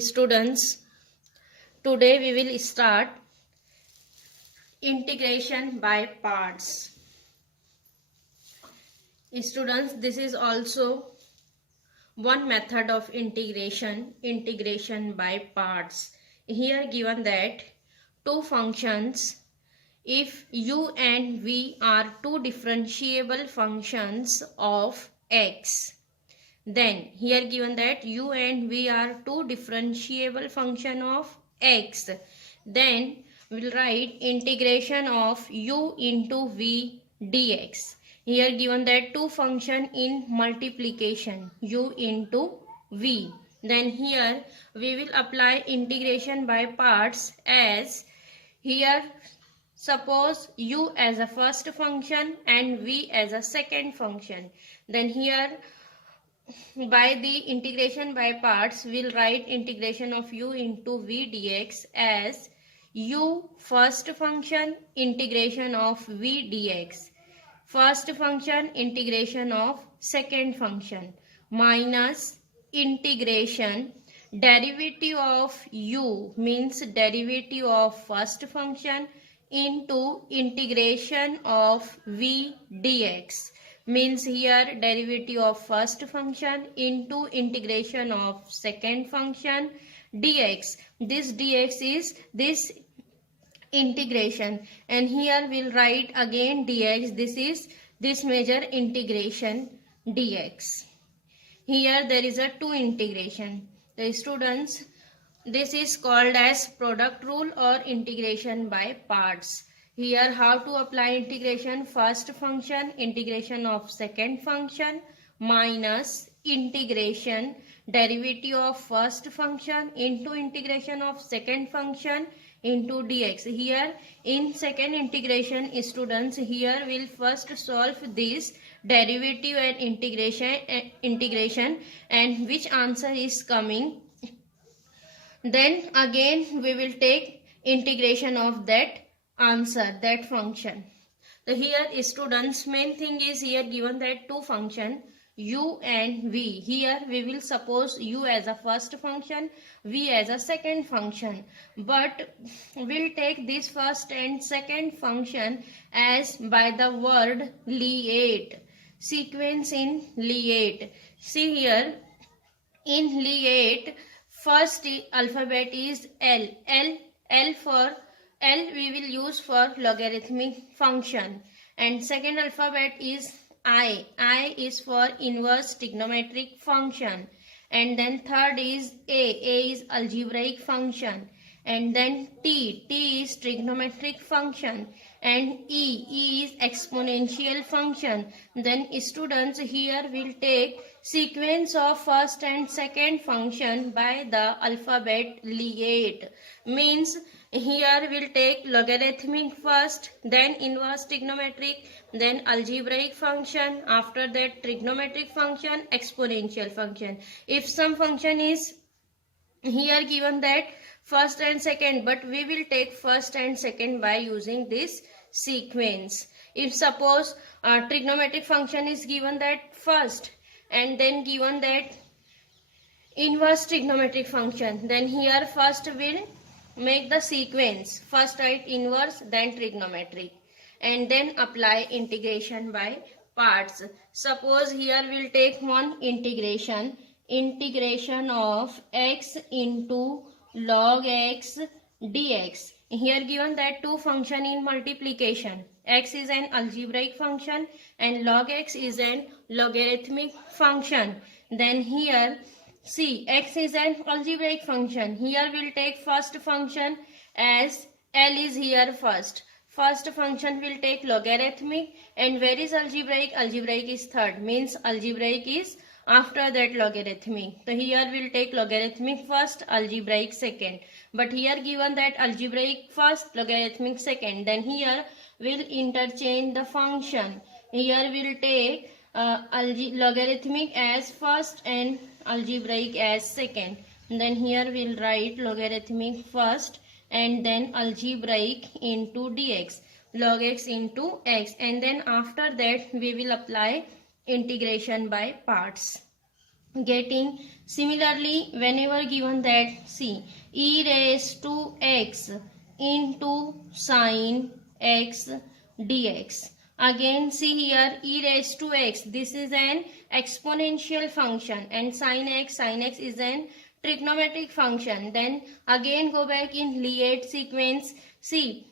Students, today we will start integration by parts. Students, this is also one method of integration by parts. Here given that two functions, if u and v are two differentiable functions of x, then here given that u and v are two differentiable function of x, then we'll write integration of u into v dx. Here given that two function in multiplication u into v, then here we will apply integration by parts. As here suppose u as a first function and v as a second function, then here by the integration by parts we'll write integration of u into v dx as u first function integration of v dx, first function integration of second function, minus integration derivative of u means derivative of first function into integration of v dx means here derivative of first function into integration of second function dx. This dx is this integration, and here we'll write again dx. This is this measure integration dx. Here there is a two integration. The students, this is called as product rule or integration by parts. Here how to apply integration: first function integration of second function minus integration derivative of first function into integration of second function into dx. Here in second integration, students, here we'll first solve this derivative and integration and which answer is coming, then again we will take integration of that answer, that function. So here students, main thing is here given that two function u and v. Here we will suppose u as a first function, v as a second function, but we'll take this first and second function as by the word lineate, sequence in lineate. See here in lineate, first alphabet is L. L for L we will use for logarithmic function, and second alphabet is I. I is for inverse trigonometric function, and then third is A. A is algebraic function, and then T. T is trigonometric function, and E. E is exponential function. Then students, here will take sequence of first and second function by the alphabet lineate, means here we'll take logarithmic first, then inverse trigonometric, then algebraic function, after that trigonometric function, exponential function. If some function is here given that first and second, but we will take first and second by using this sequence. If suppose trigonometric function is given that first and then given that inverse trigonometric function, then here first will make the sequence, first write inverse then trigonometric, and then apply integration by parts. Suppose here we'll take one integration of x into log x dx. Here given that two function in multiplication, x is an algebraic function and log x is an logarithmic function. Then here see, x is an algebraic function. Here we'll take first function as L is here first. First function will take logarithmic, and where is algebraic? Algebraic is third, means algebraic is after that logarithmic. So here we'll take logarithmic first, algebraic second. But here given that algebraic first, logarithmic second, then here we'll interchange the function. Here we'll take logarithmic as first and algebraic as second. And then here we'll write logarithmic first and then algebraic into dx, log x into x, and then after that we will apply integration by parts. Getting similarly, whenever given that, see, e raised to x into sine x dx. Again, see here, e raised to x, this is an exponential function, and sine x is an trigonometric function. Then again go back in Lie sequence. See,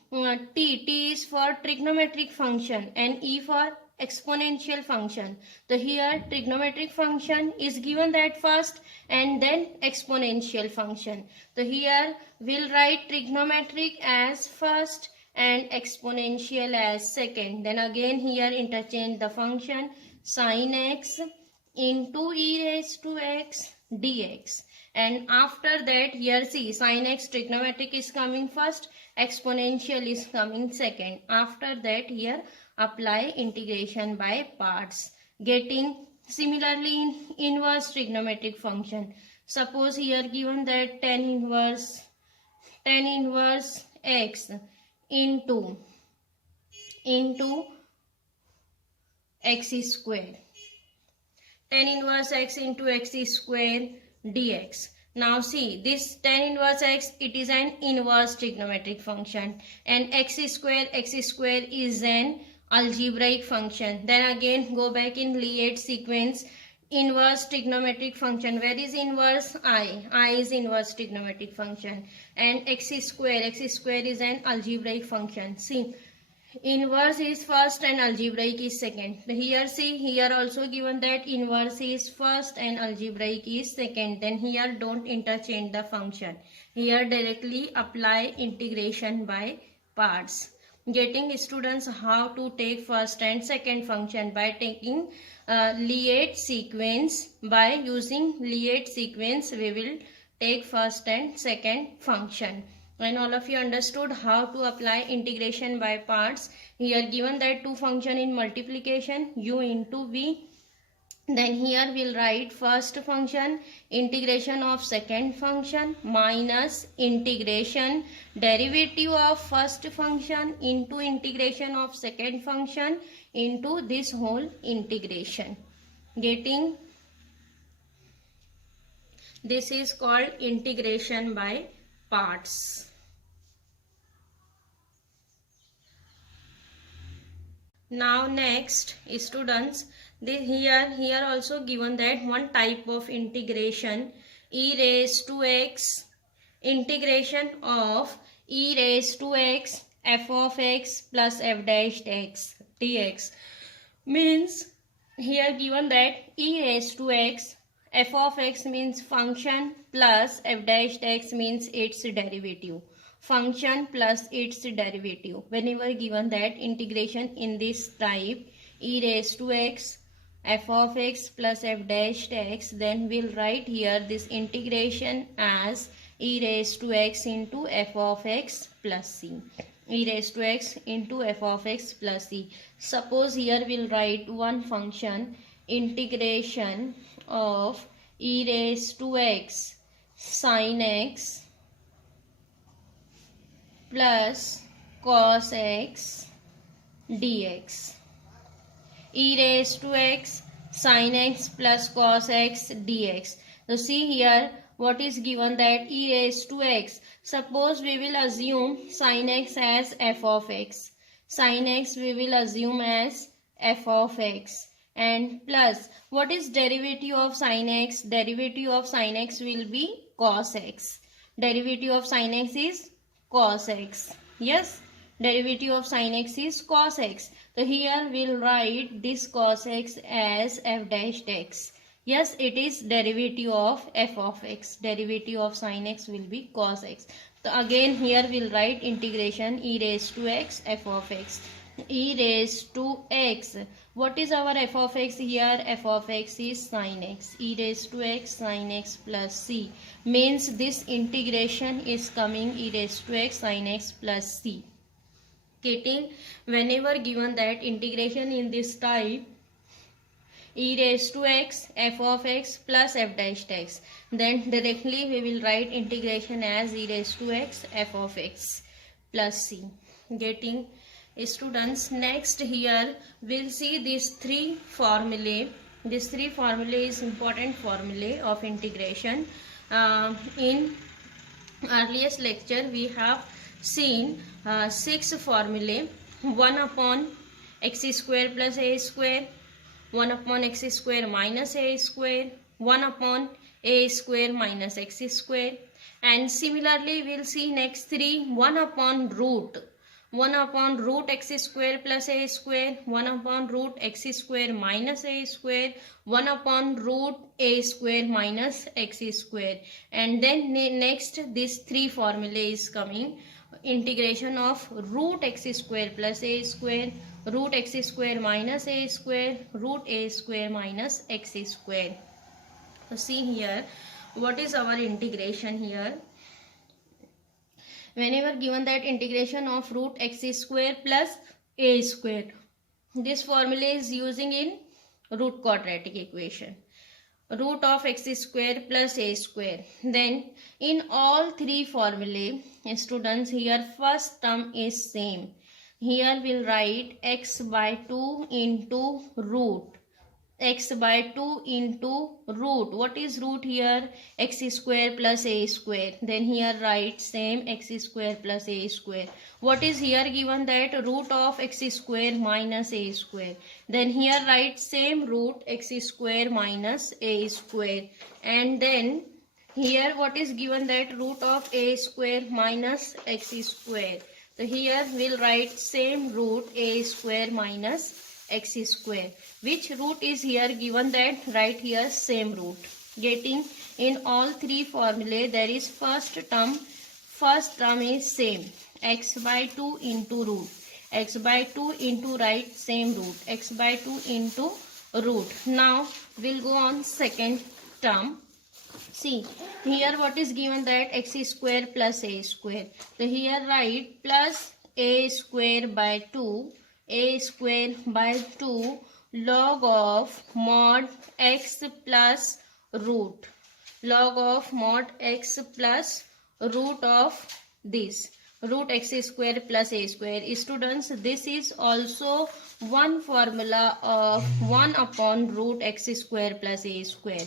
t is for trigonometric function and e for exponential function. So here trigonometric function is given that first and then exponential function. So here we'll write trigonometric as first and exponential as second. Then again here interchange the function sin x into e raised to x dx. And after that, here see, sin x trigonometric is coming first, exponential is coming second. After that, here apply integration by parts, getting similarly in inverse trigonometric function. Suppose here given that tan inverse x into x square, tan inverse x into x square dx. Now see, this tan inverse x, it is an inverse trigonometric function, and x square is an algebraic function. Then again go back in Lie sequence, inverse trigonometric function. Where is inverse? I is inverse trigonometric function, and x square is an algebraic function. See, inverse is first and algebraic is second. Here see, here also given that inverse is first and algebraic is second. Then here don't interchange the function. Here directly apply integration by parts. Getting students how to take first and second function by taking Lie sequence. By using Lie sequence, we will take first and second function. And all of you understood how to apply integration by parts. Here given that two function in multiplication, u into v. Then here we'll write first function integration of second function minus integration derivative of first function into integration of second function into this whole integration. Getting, this is called integration by parts. Now next students, here also given that one type of integration, e raised to x, integration of e raised to x f of x plus f dash x dx. Means here given that e raised to x, f of x means function plus f dash x means its derivative. Function plus its derivative. Whenever given that integration in this type, e raised to x, f of x plus f dash x, then we'll write here this integration as e raised to x into f of x plus c. E raised to x into f of x plus c. Suppose here we'll write one function integration of e raised to x sin x plus cos x dx. E raised to x sin x plus cos x dx. So see here what is given that e raised to x. Suppose we will assume sin x as f of x. Sin x we will assume as f of x, and plus what is derivative of sin x? Derivative of sin x will be cos x. Derivative of sin x is cos x. Yes, derivative of sin x is cos x. So here we'll write this cos x as f dash x. Yes, it is derivative of f of x. Derivative of sin x will be cos x. So again here we'll write integration e raised to x f of x. E raised to x. What is our f of x here? F of x is sin x. E raised to x sin x plus c. Means this integration is coming e raised to x sin x plus c. Getting, whenever given that integration in this type, e raised to x f of x plus f dash x, then directly we will write integration as e raised to x f of x plus c. Getting, students, next here we'll see these three formulae This three formulae is important formulae of integration. In earliest lecture we have seen 6 formulae: 1 upon x square plus a square, 1 upon x square minus a square, 1 upon a square minus x square. And similarly we will see next 3: 1 upon root, 1 upon root x square plus a square, 1 upon root x square minus a square, 1 upon root a square minus x square. And then next this three formula is coming: integration of root x square plus a square, root x square minus a square, root a square minus x square. So see here, what is our integration here? Whenever given that integration of root x square plus a square, this formula is using in root quadratic equation. Root of x square plus a square. Then in all three formulae, students, here first term is same. Here we'll write x by 2 into root. X by 2 into root. What is root here? X square plus a square. Then here write same x square plus a square. What is here given? That root of x square minus a square. Then here write same root x square minus a square. And then here what is given? That root of a square minus x square. So here we'll write same root a square minus x square. Which root is here given? That write here same root. Getting in all three formulae there is first term is same, x by 2 into root, x by 2 into write same root, x by 2 into root. Now we'll go on second term. See here what is given? That x square plus a square. So here write plus a square by 2, a square by 2 log of mod x plus root, log of mod x plus root of this root x square plus a square. Students, this is also one formula of 1 upon root x square plus a square.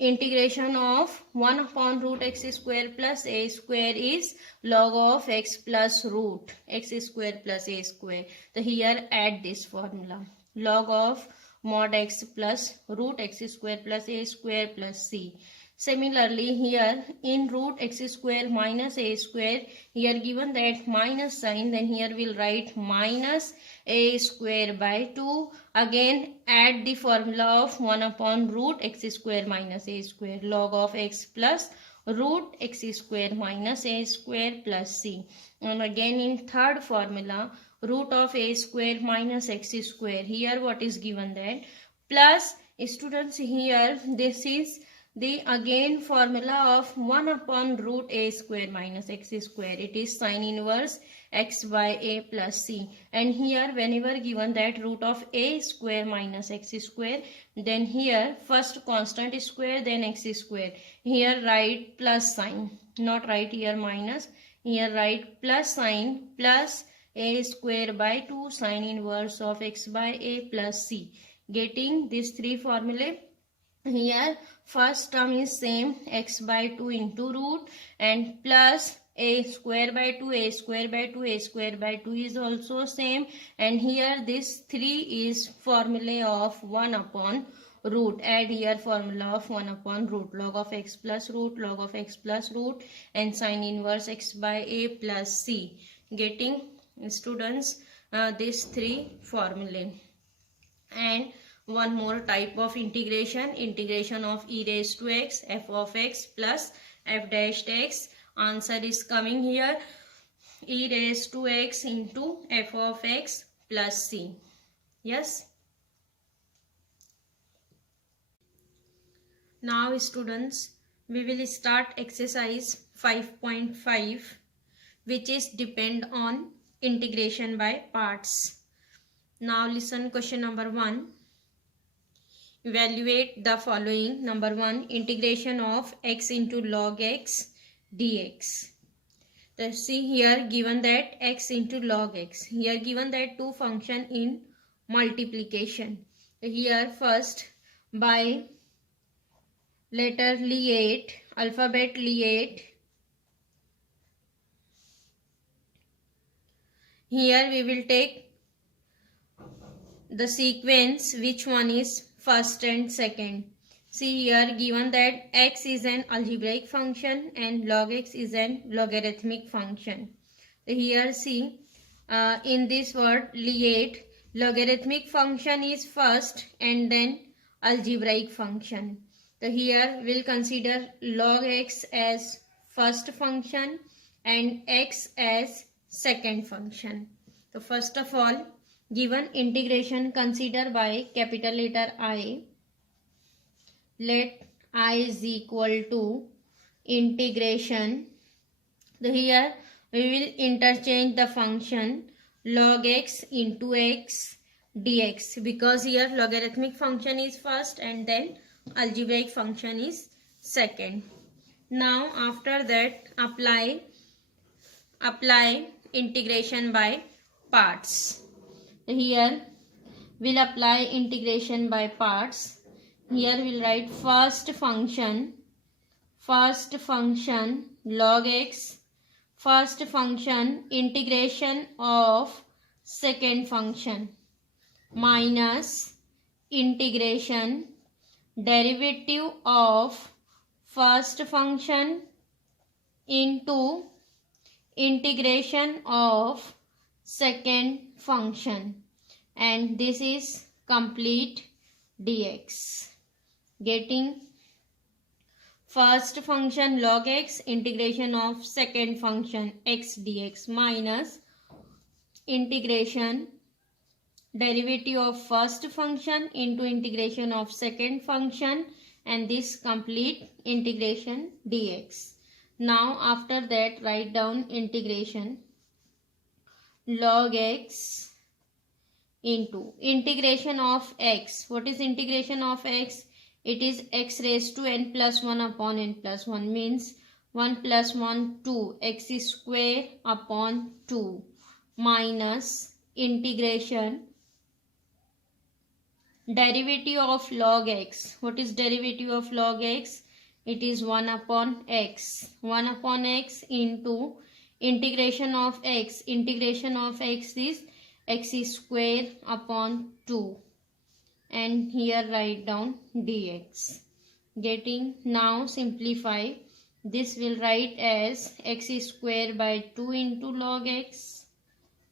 Integration of 1 upon root x square plus a square is log of x plus root x square plus a square. So here add this formula, log of mod x plus root x square plus a square plus c. Similarly here in root x square minus a square, here given that minus sign, then here we'll write minus a square by 2. Again add the formula of 1 upon root x square minus a square, log of x plus root x square minus a square plus c. And again in third formula, root of a square minus x square. Here what is given? That plus, students, here this is the again formula of 1 upon root a square minus x square. It is sin inverse x by a plus c. And here whenever given that root of a square minus x square, then here first constant square, then x square. Here write plus sign, not write here minus. Here write plus sign plus a square by 2 sin inverse of x by a plus c. Getting these three formulae. Here first term is same, x by 2 into root, and plus a square by 2, a square by 2, a square by 2 is also same. And here this 3 is formula of 1 upon root. Add here formula of 1 upon root, log of x plus root, log of x plus root, and sin inverse x by a plus c. Getting, students, these three formulae. And one more type of integration, integration of e raised to x, f of x plus f dashed x. Answer is coming here, e raised to x into f of x plus c. Yes. Now students, we will start exercise 5.5, which is depend on integration by parts. Now listen, question number 1. Evaluate the following. Number 1, integration of x into log x dx. Let's see here given that x into log x. Here given that two function in multiplication. Here first by letter Liet, alphabet Liet. Here we will take the sequence which one is first and second. See here given that x is an algebraic function and log x is an logarithmic function. Here see in this word Liet, logarithmic function is first and then algebraic function. So here we'll consider log x as first function and x as second function. So first of all, given integration consider by capital letter I. Let I is equal to integration. So here we will interchange the function log x into x dx, because here logarithmic function is first and then algebraic function is second. Now after that apply integration by parts. Here we'll apply integration by parts. Here we'll write first function log x, first function integration of second function minus integration derivative of first function into integration of second function, and this is complete dx. Getting first function log x integration of second function x dx minus integration derivative of first function into integration of second function, and this complete integration dx. Now after that write down integration log x into integration of x. What is integration of x? It is x raised to n plus 1 upon n plus 1, means 1 plus 1 2 x square upon 2 minus integration derivative of log x. What is derivative of log x? It is 1 upon x. 1 upon x into integration of x. Integration of x is x square upon 2. And here write down dx. Getting, now simplify. This will write as x square by 2 into log x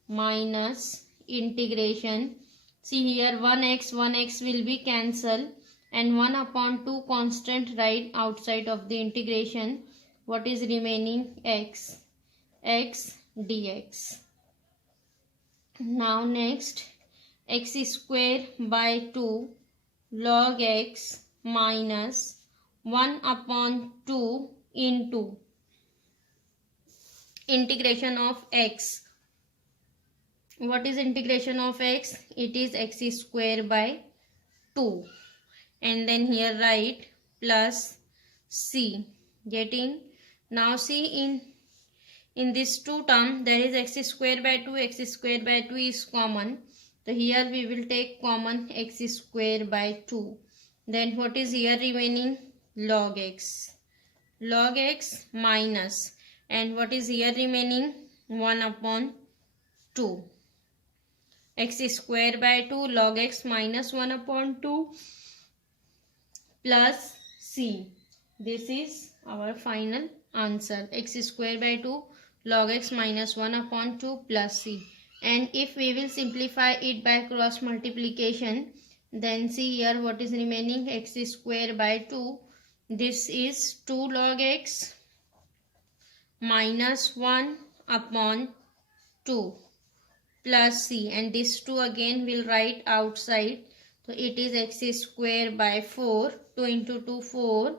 minus integration. See here 1x will be cancelled and 1 upon 2 constant right outside of the integration. What is remaining? X dx. Now next x square by 2 log x minus 1 upon 2 into integration of x. What is integration of x? It is x square by 2, and then here write plus c. Getting, now see in this 2 term there is x square by 2, x square by 2 is common. So here we will take common x square by 2. Then what is here remaining? Log x minus, and what is here remaining? 1 upon 2. X square by 2 log x minus 1 upon 2 plus c. This is our final answer. X square by 2 log x minus 1 upon 2 plus c. And if we will simplify it by cross multiplication, then see here what is remaining? X square by 2. This is 2 log x minus 1 upon 2 plus c, and this 2 again will write outside. So it is x square by 4. 2 into 2 4,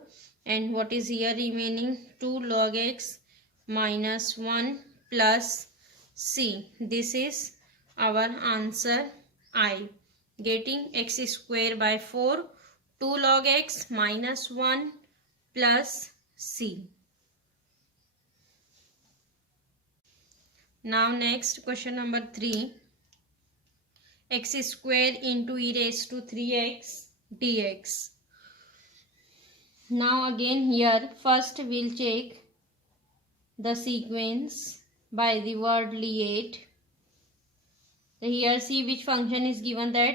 and what is here remaining? 2 log x minus 1 plus c. This is our answer I. Getting x square by 4, 2 log x minus 1 plus c. Now next question number 3. X square into e raised to 3x dx. Now again here first we'll check the sequence by the word liate. So here see which function is given, that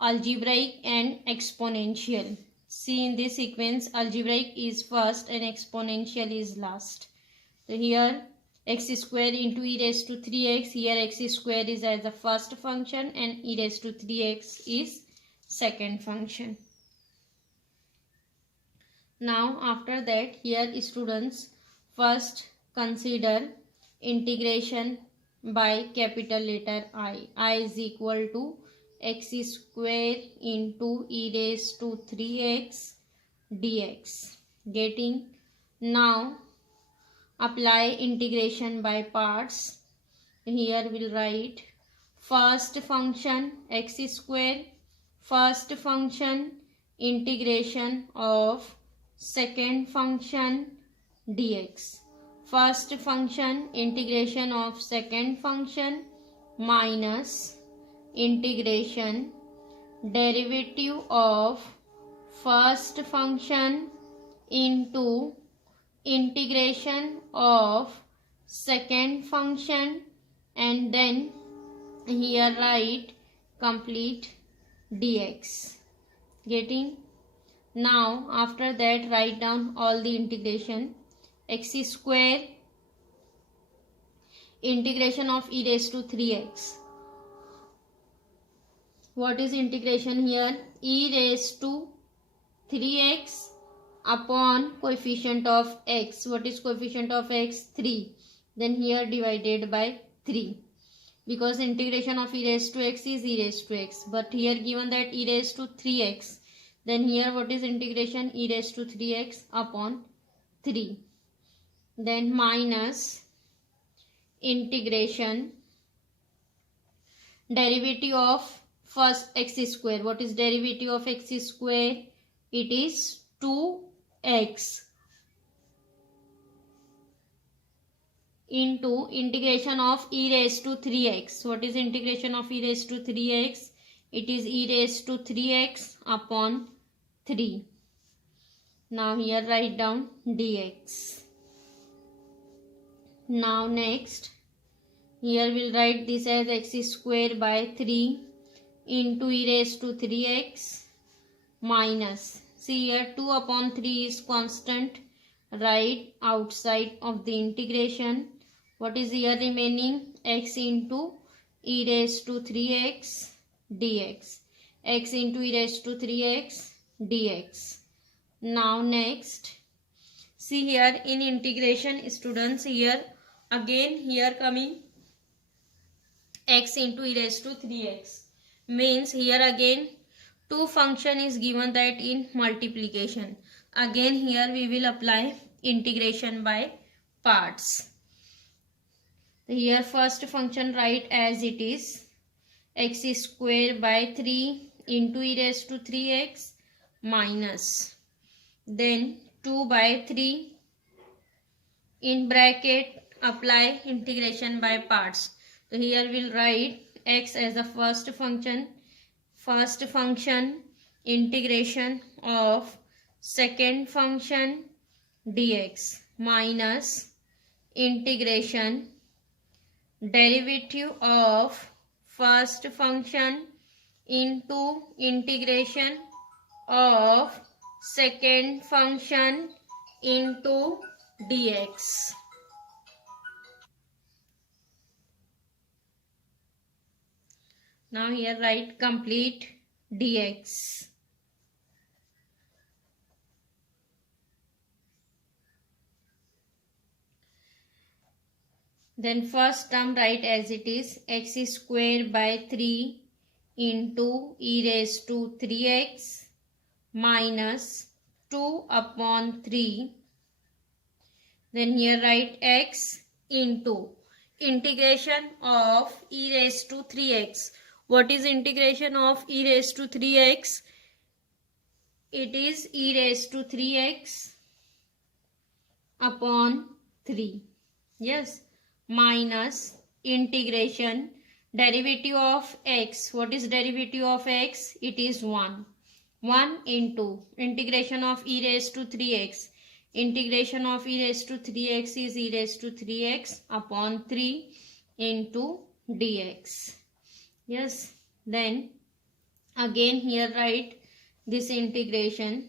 algebraic and exponential. See in this sequence algebraic is first and exponential is last. So here x square into e raised to 3x, here x square is as the first function and e raised to 3x is second function. Now after that here students first consider integration by capital letter I. I is equal to x square into e raised to 3x dx. Getting? Now apply integration by parts. Here we'll write first function x square, first function integration of second function dx. First function integration of second function minus integration derivative of first function into integration of second function, and then here write complete dx. Getting? Now after that write down all the integration. X square integration of e raised to 3x. What is integration here? E raised to 3x upon coefficient of x. What is coefficient of x? 3. Then here divided by 3. Because integration of e raised to x is e raised to x. But here given that e raised to 3x. Then here what is integration? E raised to 3x upon 3. Then minus integration derivative of first x square. What is derivative of x square? It is 2x into integration of e raised to 3x. What is integration of e raised to 3x? It is e raised to 3x upon 3. Now here write down dx. Now next here we'll write this as x square by 3 into e raised to 3x minus, see here 2 upon 3 is constant, right outside of the integration. What is here remaining? X into e raised to 3x dx. X into e raised to 3x dx. Now next see here in integration students, here again here coming x into e raised to 3x, means here again two function is given that in multiplication. Again here we will apply integration by parts. Here first function write as it is, x square by 3 into e raised to 3x minus, then 2 by 3 in bracket apply integration by parts. So here we'll write x as the first function integration of second function dx minus integration derivative of first function into integration of second function into dx. Now here write complete dx. Then first term write as it is, x square by 3 into e raised to 3x minus 2 upon 3. Then here write x into integration of e raised to 3x. What is integration of e raised to 3x? It is e raised to 3x upon 3. Yes. Minus integration derivative of x. What is derivative of x? It is 1. 1 into integration of e raised to 3x. Integration of e raised to 3x is e raised to 3x upon 3 into dx. Yes, then again here write this integration.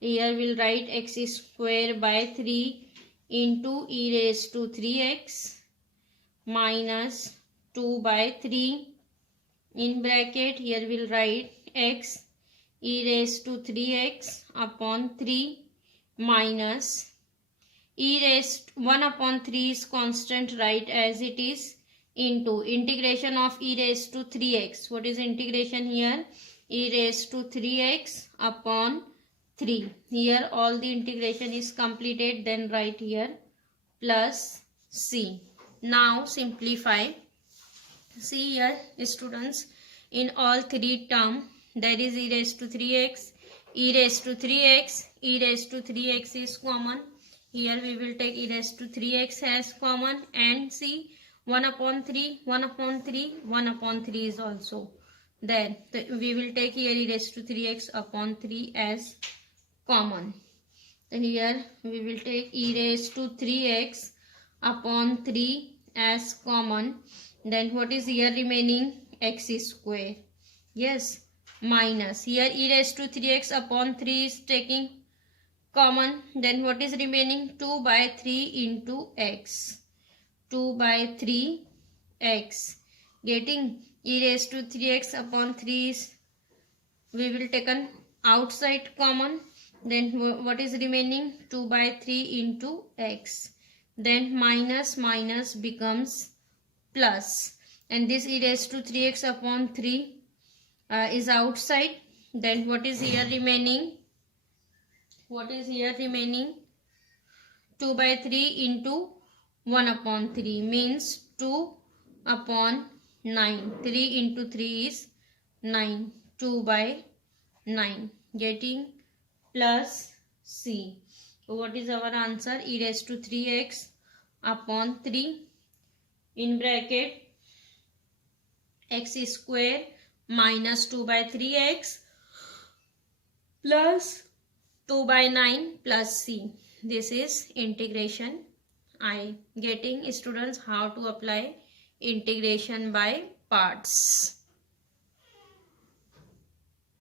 Here we'll write x square by 3 into e raised to 3x minus 2 by 3 in bracket. Here we'll write x e raised to 3x upon 3 minus e raised 1 upon 3 is constant, write as it is, into integration of e raised to 3x. What is integration here? E raised to 3x upon 3. Here all the integration is completed, then write here plus c. Now simplify. See here students, in all three term there is e raised to 3x, e raised to 3x, e raised to 3x is common. Here we will take e raised to 3x as common, and see 1 upon 3, 1 upon 3, 1 upon 3 is also there. We will take here e raised to 3x upon 3 as common. Then here we will take e raised to 3x upon 3 as common. Then what is here remaining? X square. Yes, minus here e raised to 3x upon 3 is taking common. Then what is remaining? 2 by 3 into x. 2 by 3 x. Getting e raised to 3x upon 3 is, we will take an outside common. Then what is remaining? 2 by 3 into x. Then minus minus becomes plus, and this e raised to 3x upon 3 is outside. Then what is here remaining? What is here remaining? 2 by 3 into 1 upon 3 means 2 upon 9. 3 into 3 is 9. 2 by 9. Getting plus c. So what is our answer? E raised to 3x upon 3 in bracket x square minus 2 by 3x plus 2 by 9 plus c. This is integration I. Getting students how to apply integration by parts.